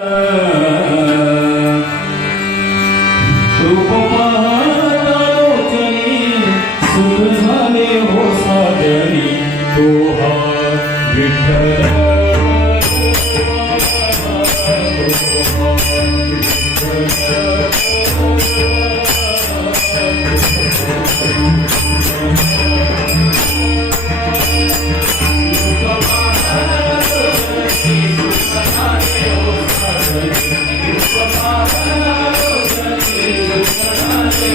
हो साजनी